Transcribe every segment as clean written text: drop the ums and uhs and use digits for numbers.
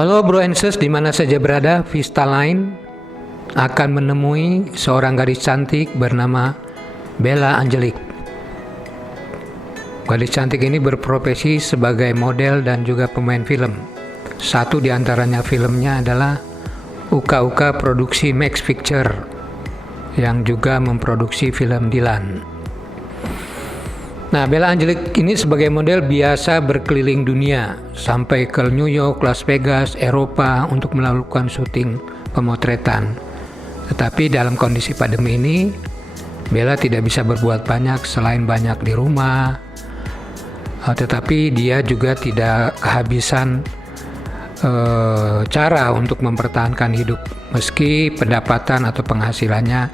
Halo Bro and Sis, di mana saja berada, Vista Line akan menemui seorang gadis cantik bernama Bella Angelique. Gadis cantik ini berprofesi sebagai model dan juga pemain film. Satu di antaranya filmnya adalah Uka Uka produksi Max Picture yang juga memproduksi film Dylan. Nah, Bella Angelique ini sebagai model biasa berkeliling dunia sampai ke New York, Las Vegas, Eropa untuk melakukan syuting pemotretan. Tetapi dalam kondisi pandemi ini, Bella tidak bisa berbuat banyak selain banyak di rumah. Tetapi dia juga tidak kehabisan cara untuk mempertahankan hidup meski pendapatan atau penghasilannya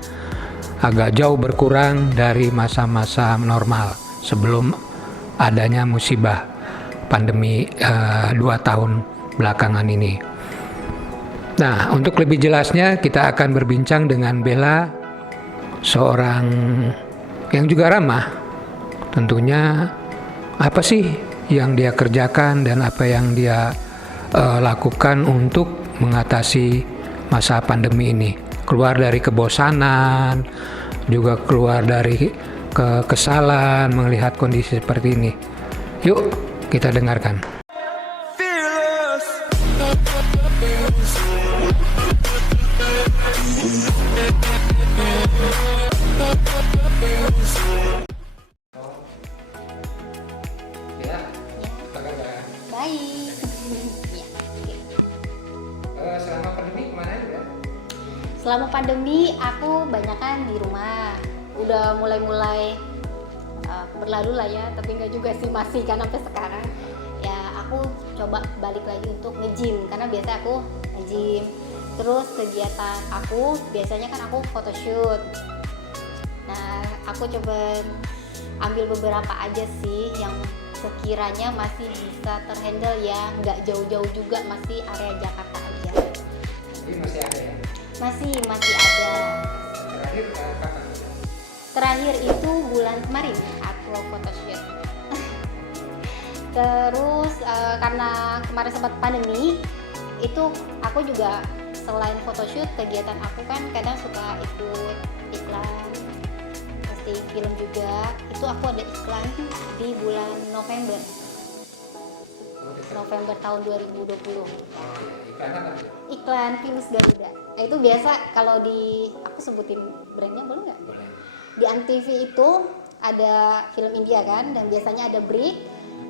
agak jauh berkurang dari masa-masa normal sebelum adanya musibah pandemi 2 tahun belakangan ini. Nah, untuk lebih jelasnya kita akan berbincang dengan Bella, seorang yang juga ramah. Tentunya apa sih yang dia kerjakan dan apa yang dia lakukan untuk mengatasi masa pandemi ini. Keluar dari kebosanan, juga keluar dari kekesalan melihat kondisi seperti ini. Yuk kita dengarkan. Ya, baik. Selama pandemi kemana aja? Selama pandemi aku banyakan di rumah. Udah mulai berlalu lah ya, tapi nggak juga sih, masih kan sampai sekarang. Ya aku coba balik lagi untuk nge-gym karena biasa aku nge-gym. Terus kegiatan aku biasanya kan aku photoshoot. Nah aku coba ambil beberapa aja sih yang sekiranya masih bisa terhandle ya, nggak jauh-jauh juga, masih area Jakarta aja. Jadi masih ada ya? Masih ada. Terakhir kapan? Terakhir itu bulan kemarin aku photoshoot. Terus karena kemarin sempat pandemi, itu aku juga selain photoshoot, kegiatan aku kan kadang suka ikut iklan, pasti film juga. Itu aku ada iklan di bulan November tahun 2020. Iklan Pinus Garuda. Nah itu biasa kalau di, aku sebutin brandnya boleh nggak? Boleh. Di Antv itu ada film India kan, dan biasanya ada break.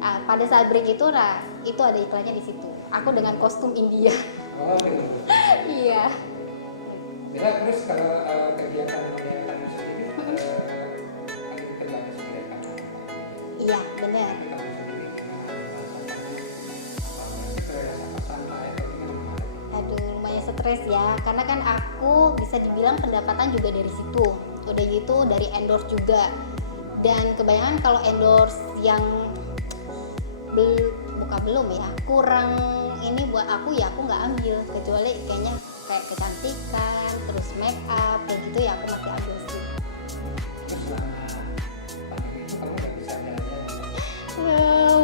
Pada saat break itu, nah itu ada iklannya di situ. Aku dengan kostum India. Oh gitu. Iya. Bila terus kalau kegiatan model kamu sendiri lagi kerja sendiri kan? Iya benar. Aduh lumayan stres ya, karena kan aku bisa dibilang pendapatan juga dari situ. Udah gitu dari endorse juga. Dan kebanyakan kalau endorse yang belum ya, kurang ini buat aku ya, aku nggak ambil, kecuali kayaknya kayak kecantikan, terus make up kayak gitu ya, aku masih ambil sih. Terus selama pandemi itu kamu nggak bisa jalan-jalan?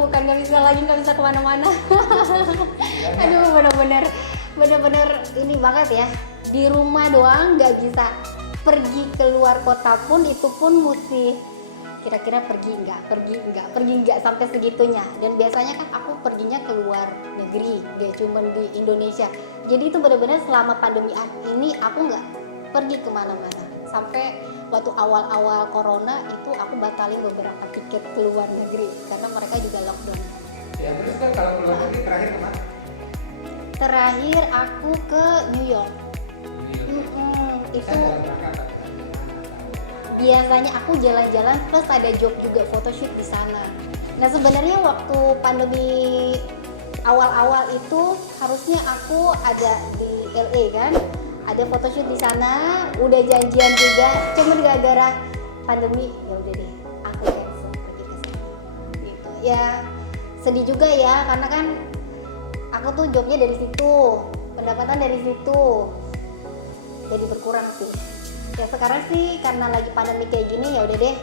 Bukan nggak bisa lagi, nggak bisa kemana-mana. Aduh bener-bener ini banget ya, di rumah doang, nggak bisa pergi keluar kota pun, itu pun mesti kira-kira pergi nggak sampai segitunya. Dan biasanya kan aku perginya keluar negeri, gak cuma di Indonesia. Jadi itu benar-benar selama pandemi ini aku nggak pergi kemana-mana. Sampai waktu awal-awal corona itu aku batalin beberapa tiket keluar negeri karena mereka juga lockdown. Ya terus kan kalau keluar negeri terakhir kemana? Terakhir aku ke New York. Itu biasanya aku jalan-jalan plus ada job juga photoshoot di sana. Nah sebenarnya waktu pandemi awal-awal itu harusnya aku ada di LA kan, ada photoshoot di sana, udah janjian juga, cuma gara-gara pandemi ya udah deh aku cancel pergi ke sana. Gitu ya, sedih juga ya karena kan aku tuh jobnya dari situ, pendapatan dari situ, jadi berkurang sih. Ya sekarang sih karena lagi pandemi kayak gini ya udah deh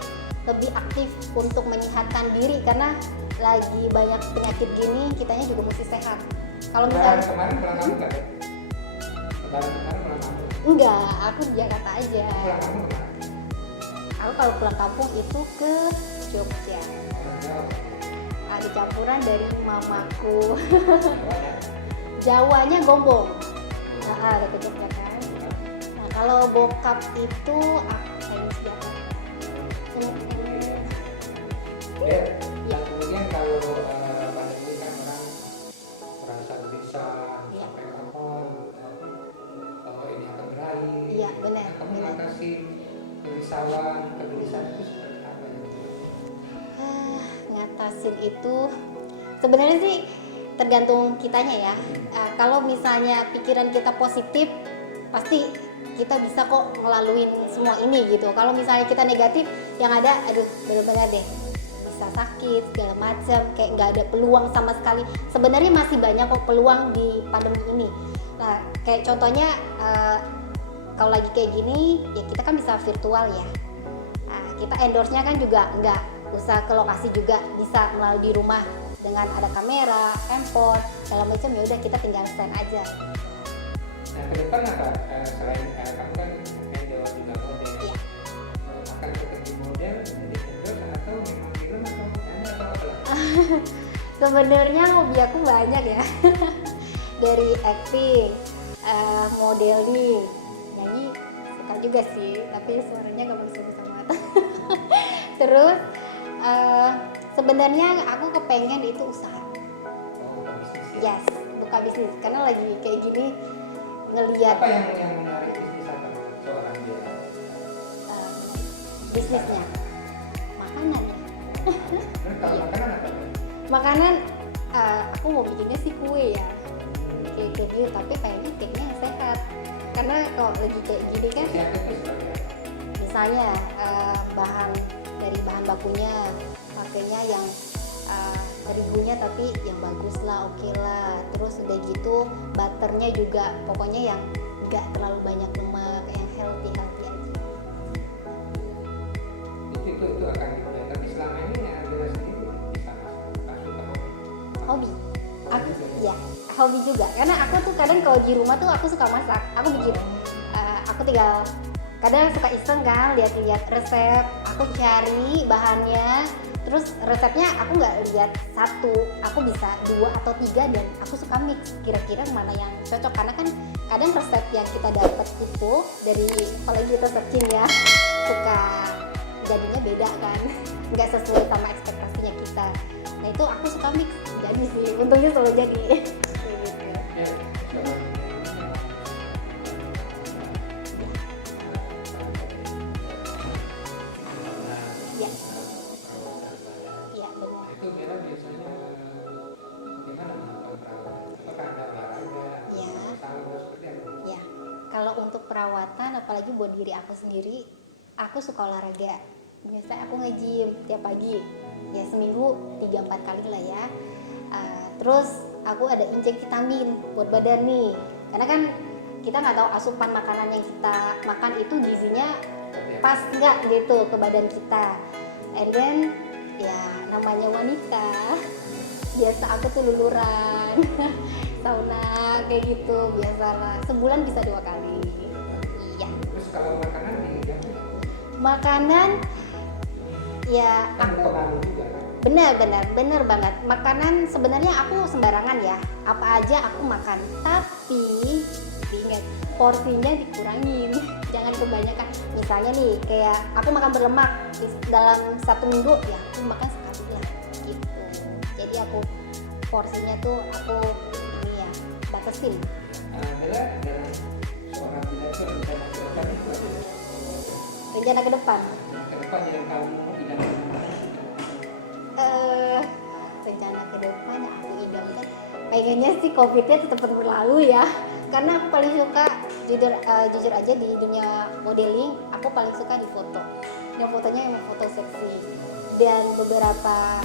lebih aktif untuk menyehatkan diri, karena lagi banyak penyakit gini kitanya juga mesti sehat. Kalau Lebaran misalnya kemarin pulang kamu nggak deh? Lebaran kemarin pulang kamu? enggak, aku di Jakarta aja. Pulang kamu kemana? Aku kalau pulang kampung itu ke Jogja. Orang Jawa. Ada campuran dari mamaku. Jawa ya? Jawanya Gombong. Nah, ada ke Jogja kan. Nah, kalau bokap itu Chinese Jawa. Ya, dan kemudian kalau pandemi kan orang merasa gelisah, Iya. sampai kapan bahwa ini akan berakhir. Iya, benar, Nah, kamu benar. mengatasi kegelisahan itu seperti apa ya? Ngatasin itu sebenarnya sih tergantung kitanya ya. Kalau misalnya pikiran kita positif, pasti kita bisa kok ngelaluin semua ini gitu. Kalau misalnya kita negatif, yang ada aduh benar-benar deh bisa sakit segala macam, kayak nggak ada peluang sama sekali. Sebenarnya masih banyak kok peluang di pandemi ini. Nah, kayak contohnya kalau lagi kayak gini ya kita kan bisa virtual ya. Nah, kita endorse-nya kan juga nggak usah ke lokasi, juga bisa melalui di rumah dengan ada kamera, handphone, segala macam, ya udah kita tinggal stand aja. Nah, ke depan apa? Selain kamu kan model juga model, Iya. akan tetap di model, menjadi endorse atau memang film atau bercanda atau apa? Sebenarnya hobi aku banyak ya. Dari acting, modeling, nyanyi suka juga sih, tapi suaranya nggak bagus-bagus amat. Terus sebenarnya aku kepengen itu usaha. Oh, bukan bisnis ya? Yes, buka bisnis karena lagi kayak gini ngelihat Apa yang menarik bisnis apa seorang dia? bisnisnya. Makanan ya. Terus kalau makanan apa? Makanan aku mau bikinnya sih kue ya. Kayak gitu, tapi kayaknya kayaknya yang sehat. Karena kalau lagi kayak gini kan Siapa itu seperti apa? misalnya dari bahan bakunya pakainya yang terigunya tapi yang bagus lah, oke lah. Terus udah gitu butternya juga pokoknya yang nggak terlalu banyak lemak, yang healthy aja. Itu akan ya, tapi selama ini ya Anda sendiri bisa suka Hobi aku ya, hobi juga karena aku tuh kadang kalau di rumah tuh aku suka masak, aku bikin aku tinggal kadang suka iseng kan lihat-lihat resep, aku cari bahannya, terus resepnya aku nggak lihat satu, aku bisa 2 atau 3 dan aku suka mix kira-kira mana yang cocok, karena kan kadang resep yang kita dapat itu dari apalagi kita searching ya suka jadinya beda kan, nggak sesuai sama ekspektasinya kita. Nah itu aku suka mix, jadi sih untungnya selalu jadi. Kayak gitu. ya seorang Ya, iya benar. itu kira biasanya bagaimana melakukan perawatan? Apakah ada olahraga? Ya. Sahur seperti apa? Ya, kalau untuk perawatan, apalagi buat diri aku sendiri, aku suka olahraga. Biasanya aku nge-gym tiap pagi, ya seminggu 3-4 kali lah ya. Terus aku ada injek vitamin buat badan nih, karena kan kita nggak tahu asupan makanan yang kita makan itu gizinya pas nggak gitu ke badan kita. And then ya namanya wanita, biasa aku tuh luluran, sauna kayak gitu biasalah, sebulan bisa 2 kali. Iya. Terus kalau makanan dijamin Makanan ya kan aku berpengaruh juga kan? benar banget. Makanan sebenarnya aku sembarangan ya, apa aja aku makan, tapi diingat porsinya dikurangin. Jangan kebanyakan. Misalnya nih kayak aku makan berlemak dalam 1 minggu ya aku makan sekali lah gitu. Jadi aku porsinya tuh aku ini ya batasin. Adalah dalam seorang direktur rencana ke depan itu ada Rencana ke depan ke depan yang kamu idamkan. rencana ke depan aku idamkan pengennya sih COVID-nya tetap berlalu ya, karena aku paling suka jujur aja di dunia modeling aku paling suka di foto, yang fotonya emang foto seksi, dan beberapa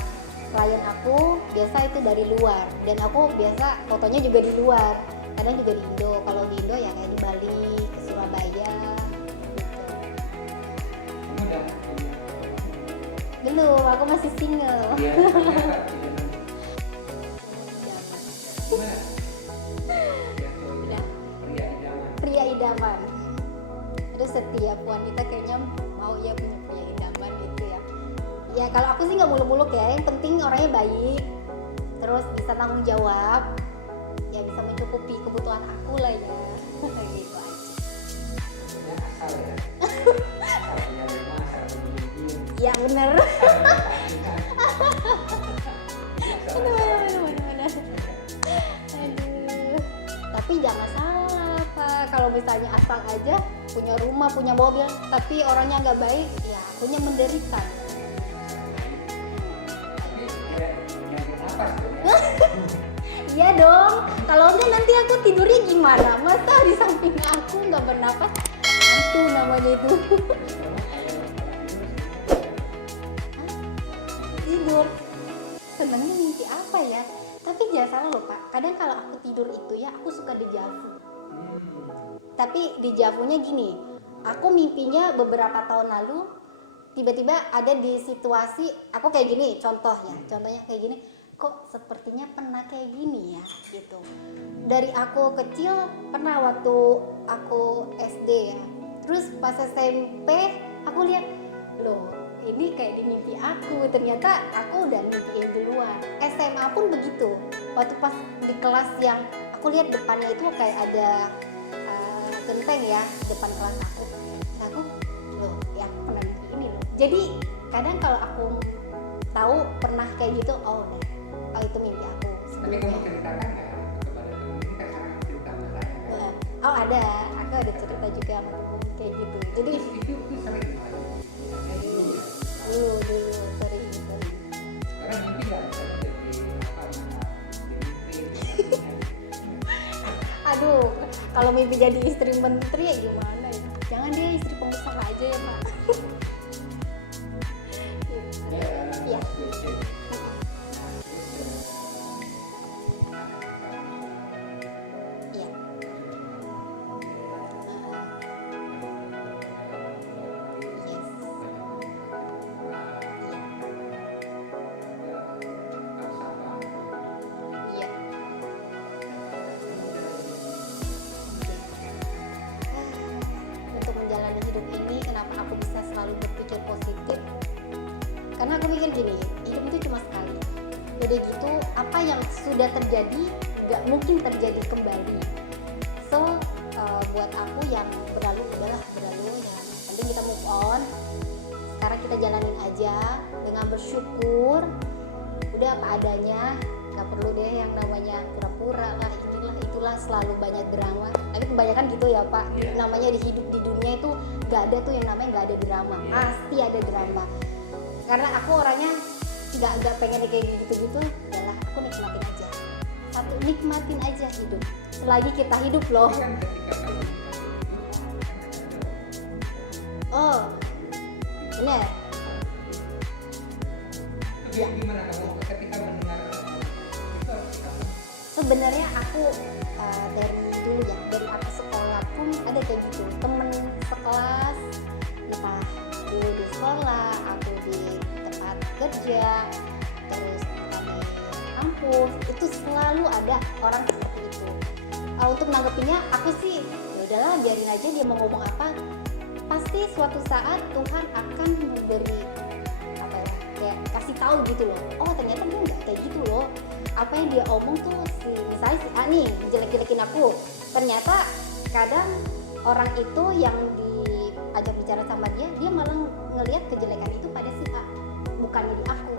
klien aku biasa itu dari luar dan aku biasa fotonya juga di luar, kadang juga di Indo. Kalau di Indo ya kayak di Bali, ke Surabaya gitu. Kamu udah Belum, aku masih single. ya ternyata tidak Jangan. gimana? kalau aku sih nggak muluk-muluk ya, yang penting orangnya baik, terus bisa tanggung jawab, ya bisa mencukupi kebutuhan aku lah ya. Gitu aja. Pokoknya asal ya. Asal punya rumah, asal punya mobil. Ya bener. Bener. Aduh. Tapi jangan salah Pak, kalau misalnya asal aja punya rumah, punya mobil, tapi orangnya nggak baik, ya akunya menderita. Tapi ya nyari napas dong ya. Iya dong, kalau enggak nanti aku tidurnya gimana? Masa di samping aku nggak bernapas? Itu namanya itu. Tidur. Sebenarnya mimpi apa ya? Tapi jangan salah loh Pak, kadang kalau aku tidur itu ya aku suka dejavu. Tapi dejavunya gini, aku mimpinya beberapa tahun lalu tiba-tiba ada di situasi aku kayak gini, contohnya kayak gini, kok sepertinya pernah kayak gini ya gitu. Dari aku kecil pernah waktu aku SD ya, terus pas SMP aku lihat loh ini kayak di mimpi aku, ternyata aku udah mimpiin duluan. SMA pun begitu, waktu pas di kelas yang aku lihat depannya itu kayak ada genteng ya depan kelas aku loh ya aku pernah mimpi ini loh. Jadi kadang kalau aku tahu pernah kayak gitu, oh udah, oh itu mimpi aku Tapi sebelumnya. kamu ceritakan nggak kepada teman ini kan sekarang cerita masalahnya kan? Oh ada, aku ada cerita juga sama temen kayak gitu. Jadi Itu sering dulu ya. dulu sering. Sekarang mimpi nggak bisa jadi apa namanya mimpi. Aduh, kalau mimpi jadi istri menteri ya gimana ya? Jangan deh, istri pengusaha aja ya Pak. Iya. Iya. Yes. Iya. Untuk menjalani hidup ini, kenapa aku bisa selalu berpikir positif? Karena aku mikir gini, hidup itu cuma sekali. Jadi gitu, apa yang sudah terjadi nggak mungkin terjadi kembali. So buat aku yang berlalu adalah berlalu ya. Penting kita move on. Sekarang kita jalanin aja dengan bersyukur. Udah apa adanya, nggak perlu deh yang namanya pura-pura lah, inilah itulah, selalu banyak drama. Tapi kebanyakan gitu ya Pak. Yeah. Namanya di hidup di dunia itu nggak ada tuh yang namanya nggak ada drama. Yeah. Pasti ada drama. Karena aku orangnya nggak pengen kayak gitu-gitu. Yalah, aku nikmatin aja. Satu, nikmatin aja hidup. Selagi kita hidup loh. Tapi kan ketika kamu Oh, benar. itu gimana kamu ketika mendengar itu harus sikap Sebenarnya aku dari dulu ya, dari aku sekolah pun ada kayak gitu, temen sekelas, entah dulu di sekolah, aku di tempat kerja, terus di kampus, itu selalu ada orang seperti itu. Untuk nanggepinnya aku sih ya udahlah, biarin aja dia mau ngomong apa, pasti suatu saat Tuhan akan memberi apa ya, kayak kasih tahu gitu loh, oh ternyata dia nggak kayak gitu loh, apa yang dia omong tuh misalnya si A nih jelek-jelekin aku, ternyata kadang orang itu yang diajak bicara sama dia malah ngelihat kejelekan itu pada si A, bukan di aku.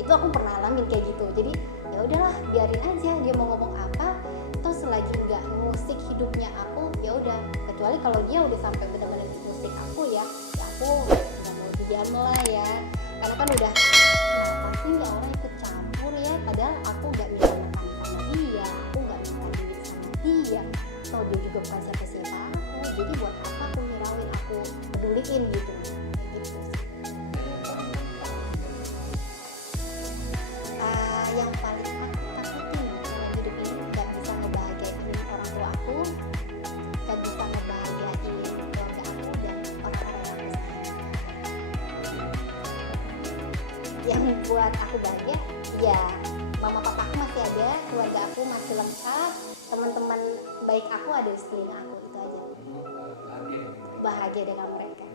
Itu aku pernah alamin kayak gitu. Jadi ya udahlah, biarin aja dia mau ngomong apa, toh selagi nggak musik hidupnya aku, ya udah, kecuali kalau dia udah sampai benar-benar musik aku ya aku nggak mau diam lah ya, karena kan udah kenapa sih nggak orang ikut campur ya, padahal aku nggak minta makan sama dia, aku nggak minta duit sama dia, toh dia juga bukan siapa-siapa aku, jadi buat apa aku nyirauin, aku peduliin gitu sih. Yang paling aku takutin dalam hidup ini gak bisa ngebahagiain orang tua aku, gak bisa ngebahagiain keluarga aku dan orang-orang yang aku sayang. Yang buat aku bahagia ya mama papa aku masih ada, keluarga aku masih lengkap, teman-teman baik aku ada di sekeliling aku, itu aja. Bahagia dengan mereka.